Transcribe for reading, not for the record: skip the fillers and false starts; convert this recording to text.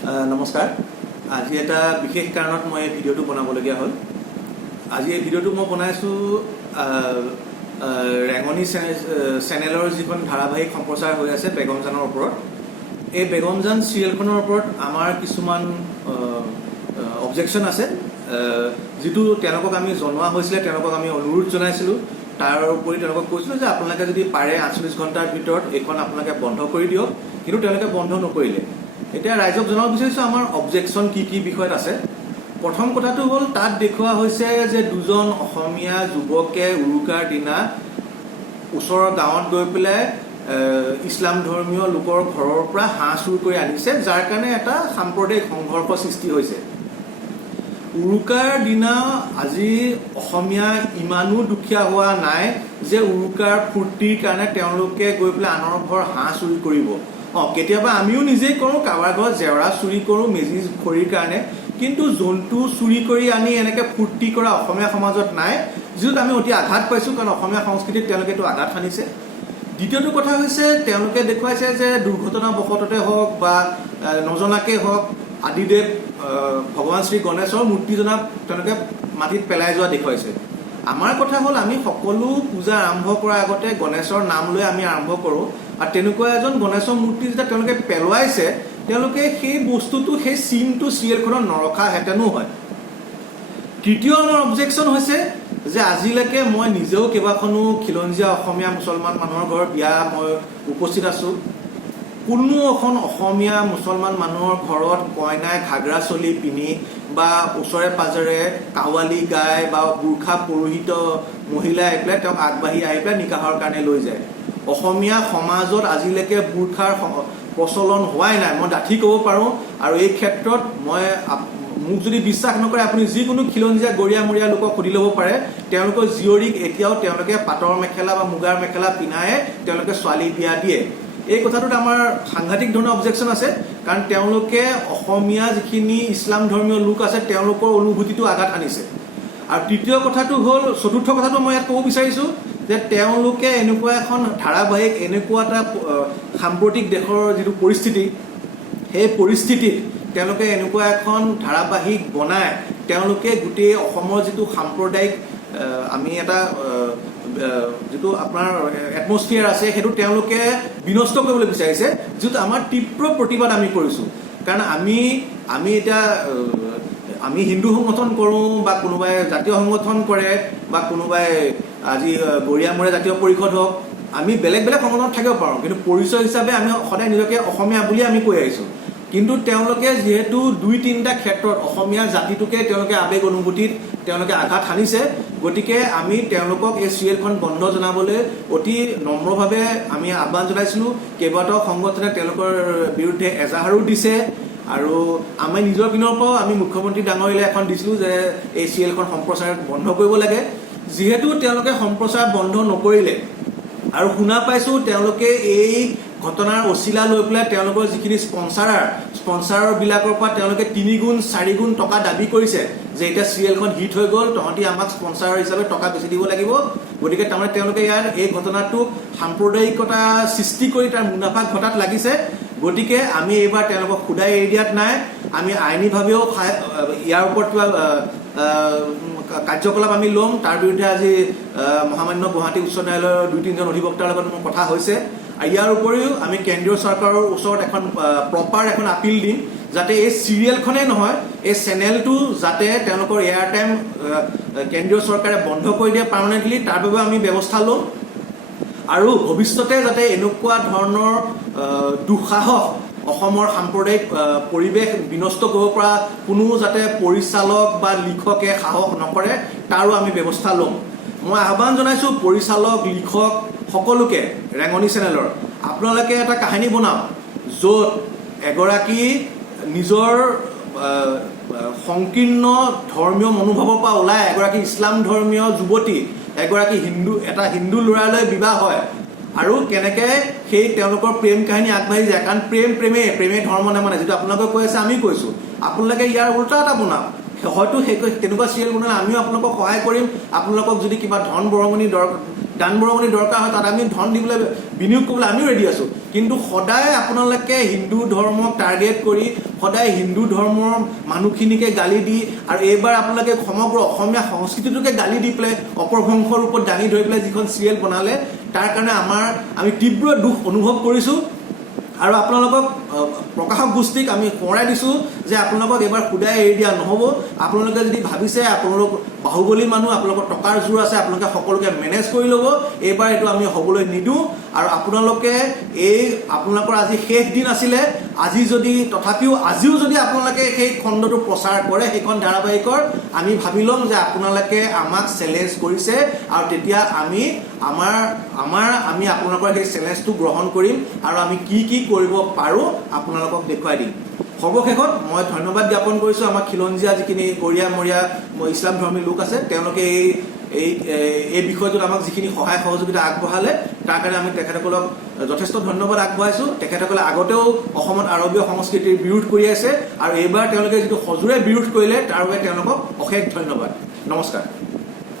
নমস্কাৰ। আজি এটা বিশেষ কাৰণত মই ভিডিঅ'টো বনাবলগীয়া হ'ল। আজি এই ভিডিঅ'টো মই বনাইছোঁ ৰেঙনি চেনেলৰ যিখন ধাৰাবাহিক সম্প্ৰচাৰ হৈ আছে বেগমজানৰ ওপৰত। এই বেগমজান চিৰিয়েলখনৰ ওপৰত আমাৰ কিছুমান অবজেকশ্যন আছে, যিটো তেওঁলোকক আমি জনোৱা হৈছিলে, তেওঁলোকক আমি অনুৰোধ জনাইছিলোঁ। তাৰ উপৰি তেওঁলোকক কৈছিলোঁ যে আপোনালোকে যদি পাৰে 48 ঘণ্টাৰ ভিতৰত এইখন আপোনালোকে বন্ধ কৰি দিয়ক, কিন্তু তেওঁলোকে বন্ধ নকৰিলে। এতিয়া ৰাইজক জনাব বিচাৰিছোঁ আমাৰ অবজেকশ্যন কি কি বিষয়ত আছে। প্ৰথম কথাটো হ'ল, তাত দেখুওৱা হৈছে যে দুজন অসমীয়া যুৱকে উৰুকাৰ দিনা ওচৰৰ গাঁৱত গৈ পেলাই ইছলাম ধৰ্মীয় লোকৰ ঘৰৰ পৰা হাঁহ চুৰ কৰি আনিছে, যাৰ কাৰণে এটা সাম্প্ৰদায়িক সংঘৰ্ষ সৃষ্টি হৈছে। উৰুকাৰ দিনা আজি অসমীয়া ইমানো দুখীয়া হোৱা নাই যে উৰুকাৰ ফূৰ্তিৰ কাৰণে তেওঁলোকে গৈ পেলাই আনৰ ঘৰ হাঁহ চুৰি কৰিব। কেতিয়াবা আমিও নিজেই কৰোঁ, কাৰোবাৰ ঘৰত জেওৰা চুৰি কৰোঁ মেজি খৰিৰ কাৰণে, কিন্তু জন্তু চুৰি কৰি আনি এনেকৈ ফূৰ্তি কৰা অসমীয়া সমাজত নাই, যিটোত আমি অতি আঘাত পাইছোঁ, কাৰণ অসমীয়া সংস্কৃতিত তেওঁলোকে এইটো আঘাত সানিছে। দ্বিতীয়টো কথা হৈছে, তেওঁলোকে দেখুৱাইছে যে দুৰ্ঘটনাবশততে হওক বা নজনাকৈ হওক আদিদেৱ ভগৱান শ্ৰী গণেশৰ মূৰ্তিজনাক তেওঁলোকে মাটিত পেলাই যোৱা দেখুৱাইছে। আমাৰ কথা হ'ল, আমি সকলো পূজা আৰম্ভ কৰাৰ আগতে গণেশৰ নাম লৈ আমি আৰম্ভ কৰোঁ, আৰু তেনেকুৱা এজন গণেশৰ মূৰ্তি যেতিয়া তেওঁলোকে পেলোৱাইছে, তেওঁলোকে সেই বস্তুটো, সেই চিনটো চিৰিয়েলখনত নৰখাহেঁতেনো হয়। তৃতীয় আমাৰ অবজেকশ্যন হৈছে যে আজিলৈকে মই নিজেও কেইবাখনো খিলঞ্জীয়া অসমীয়া মুছলমান মানুহৰ ঘৰৰ বিয়া মই উপস্থিত আছোঁ। কোনো এখন অসমীয়া মুছলমান মানুহৰ ঘৰত কইনাই ঘাগৰা চলি পিন্ধি বা ওচৰে পাজৰে কাৱালী গাই বা বুৰ্খা পুৰোহিত মহিলা আহি পেলাই তেওঁক আগবাঢ়ি আহি পেলাই নিকাহৰ কাৰণে লৈ যায়। অসমীয়া সমাজত আজিলৈকে বুৰ্খাৰ প্ৰচলন হোৱাই নাই, মই ডাঠি ক'ব পাৰোঁ। আৰু এই ক্ষেত্ৰত মোক যদি বিশ্বাস নকৰে, আপুনি যিকোনো খিলঞ্জীয়া গৰীয়ামৰীয়া লোকক সুধি ল'ব পাৰে, তেওঁলোকৰ জীয়ৰীক এতিয়াও তেওঁলোকে পাটৰ মেখেলা বা মুগাৰ মেখেলা পিন্ধাই তেওঁলোকে ছোৱালী বিয়া দিয়ে। এই কথাটোত আমাৰ সাংঘাতিক ধৰণৰ অবজেকশ্যন আছে, কাৰণ তেওঁলোকে অসমীয়া যিখিনি ইছলাম ধৰ্মীয় লোক আছে তেওঁলোকৰ অনুভূতিটো আঘাত আনিছে। আৰু তৃতীয় কথাটো হ'ল, চতুৰ্থ কথাটো মই ইয়াত ক'ব বিচাৰিছোঁ যে তেওঁলোকে এনেকুৱা এখন ধাৰাবাহিক, এনেকুৱা এটা সাম্প্ৰতিক দেশৰ যিটো পৰিস্থিতি, সেই পৰিস্থিতিত তেওঁলোকে এনেকুৱা এখন ধাৰাবাহিক বনাই তেওঁলোকে গোটেই অসমৰ যিটো সাম্প্ৰদায়িক আমি এটা যিটো আপোনাৰ এটমস্ফিয়াৰ আছে সেইটো তেওঁলোকে বিনষ্ট কৰিবলৈ বিচাৰিছে, যিটো আমাৰ তীব্ৰ প্ৰতিবাদ আমি কৰিছোঁ। কাৰণ আমি এতিয়া আমি হিন্দু সংগঠন কৰোঁ বা কোনোবাই জাতীয় সংগঠন কৰে বা কোনোবাই আজি গৰীয়ামৰীয়া জাতীয় পৰিষদ হওক, আমি বেলেগ বেলেগ সংগঠনত থাকিব পাৰোঁ, কিন্তু পৰিচয় হিচাপে আমি সদায় নিজকে অসমীয়া বুলি আমি কৈ আহিছোঁ। কিন্তু তেওঁলোকে যিহেতু 2-3টা ক্ষেত্ৰত অসমীয়া জাতিটোকে তেওঁলোকে আৱেগ অনুভূতিত তেওঁলোকে আঘাত সানিছে, গতিকে আমি তেওঁলোকক এই চিৰিয়েলখন বন্ধ জনাবলৈ অতি নম্ৰভাৱে আমি আহ্বান জনাইছিলোঁ। কেইবাটাও সংগঠনে তেওঁলোকৰ বিৰুদ্ধে এজাহাৰো দিছে, আৰু আমি নিজৰ পিনৰ পৰাও আমি মুখ্যমন্ত্ৰী ডাঙৰীয়ালৈ এখন দিছিলোঁ যে এই চিৰিয়েলখন সম্প্ৰচাৰ বন্ধ কৰিব লাগে। যিহেতু তেওঁলোকে সম্প্ৰচাৰ বন্ধ নকৰিলে, আৰু শুনা পাইছোঁ তেওঁলোকে এই ঘটনাৰ অচিলা লৈ পেলাই তেওঁলোকৰ যিখিনি স্পনচাৰবিলাকৰ পৰা তেওঁলোকে 3 গুণ 4 গুণ টকা দাবী কৰিছে যে এতিয়া চিৰিয়েলখন হিট হৈ গ'ল, তহঁতি আমাক স্পনচাৰ হিচাপে টকা বেছি দিব লাগিব। গতিকে তাৰমানে তেওঁলোকে ইয়াত এই ঘটনাটোক সাম্প্ৰদায়িকতা সৃষ্টি কৰি তাৰ মুনাফা ঘটাত লাগিছে। গতিকে আমি এইবাৰ তেওঁলোকক শুদাই এৰি দিয়াত নাই, আমি আইনীভাৱেও ইয়াৰ ওপৰত কিবা কাৰ্যকলাপ আমি ল'ম। তাৰ বিৰুদ্ধে আজি মহামান্য গুৱাহাটী উচ্চ ন্যায়ালয়ৰ 2-3জন অধিবক্তাৰ লগত মোৰ কথা হৈছে। ইয়াৰ উপৰিও আমি কেন্দ্ৰীয় চৰকাৰৰ ওচৰত এখন প্ৰপাৰ এখন আপিল দিম, যাতে এই চিৰিয়েলখনেই নহয়, এই চেনেলটো যাতে তেওঁলোকৰ এয়াৰ টাইম কেন্দ্ৰীয় চৰকাৰে বন্ধ কৰি দিয়ে পাৰ্মানেণ্টলি, তাৰ বাবে আমি ব্যৱস্থা ল'ম। আৰু ভৱিষ্যতে যাতে এনেকুৱা ধৰণৰ দুঃসাহস অসমৰ সাম্প্ৰদায়িক পৰিৱেশ বিনষ্ট কৰিব পৰা কোনো যাতে পৰিচালক বা লিখকে সাহস নকৰে, তাৰো আমি ব্যৱস্থা ল'ম। মই আহ্বান জনাইছোঁ পৰিচালক, লিখক সকলোকে, ৰেঙনি চেনেলৰ, আপোনালোকে এটা কাহিনী বনাওক য'ত এগৰাকী নিজৰ সংকীৰ্ণ ধৰ্মীয় মনোভাৱৰ পৰা ওলাই এগৰাকী ইছলাম ধৰ্মীয় যুৱতী এগৰাকী এটা হিন্দু ল'ৰালৈ বিবাহ হয়, আৰু কেনেকৈ সেই তেওঁলোকৰ প্ৰেম কাহিনী আগবাঢ়ি যায়। কাৰণ প্ৰেমে ধৰ্ম নামানে, যিটো আপোনালোকে কৈ আছে আমি কৈছোঁ, আপোনালোকে ইয়াৰ উল্টা এটা বনাওক। হয়তো সেই তেনেকুৱা চিৰিয়েল বনালে আমিও আপোনালোকক সহায় কৰিম। আপোনালোকক যদি কিবা ধন বৰঙণি দান বৰঙণি দৰকাৰ হয় তাত আমি ধন দিবলৈ বিনিয়োগ কৰিবলৈ আমিও ৰেডি আছোঁ কিন্তু সদায় আপোনালোকে হিন্দু ধৰ্মক টাৰ্গেট কৰি সদায় হিন্দু ধৰ্মৰ মানুহখিনিকে গালি দি আৰু এইবাৰ আপোনালোকে সমগ্ৰ অসমীয়া সংস্কৃতিটোকে গালি দি পেলাই অপভ্ৰংশৰ ৰূপত দাঙি ধৰি পেলাই যিখন চিৰিয়েল বনালে তাৰ কাৰণে আমি তীব্ৰ দুখ অনুভৱ কৰিছোঁ আৰু আপোনালোকক প্ৰকাশক গোষ্ঠীক আমি সোঁৱৰাই দিছোঁ যে আপোনালোকক এইবাৰ খুদাই এৰি দিয়া নহ'ব আপোনালোকে যদি ভাবিছে আপোনালোক বাহুবলী মানুহ আপোনালোকৰ টকাৰ জোৰ আছে আপোনালোকে সকলোকে মেনেজ কৰি ল'ব এইবাৰ এইটো আমি হ'বলৈ নিদিওঁ আৰু আপোনালোকে আপোনালোকৰ আজি শেষ দিন আছিলে আজিও যদি আপোনালোকে সেই খণ্ডটো প্ৰচাৰ কৰে সেইখন ধাৰাবাহিকৰ আমি ভাবি ল'ম যে আপোনালোকে আমাক চেলেঞ্জ কৰিছে আৰু তেতিয়া আমি আপোনালোকৰ সেই চেলেঞ্জটো গ্ৰহণ কৰিম আৰু আমি কি কৰিব পাৰোঁ আপোনালোকক দেখুৱাই দিম সৰ্বশেষত মই ধন্যবাদ জ্ঞাপন কৰিছোঁ আমাৰ খিলঞ্জীয়া যিখিনি গৰীয়া মৰীয়া ইছলাম ধৰ্মী লোক আছে তেওঁলোকে এই বিষয়টোত আমাক যিখিনি সহায় সহযোগিতা আগবঢ়ালে তাৰ কাৰণে আমি তেখেতসকলক যথেষ্ট ধন্যবাদ আগবঢ়াইছোঁ তেখেতসকলে আগতেও অসমত আৰবীয় সংস্কৃতিৰ বিৰোধ কৰি আছে আৰু এইবাৰ তেওঁলোকে যিটো সজোৰে বিৰোধ কৰিলে তাৰ বাবে তেওঁলোকক অশেষ ধন্যবাদ নমস্কাৰ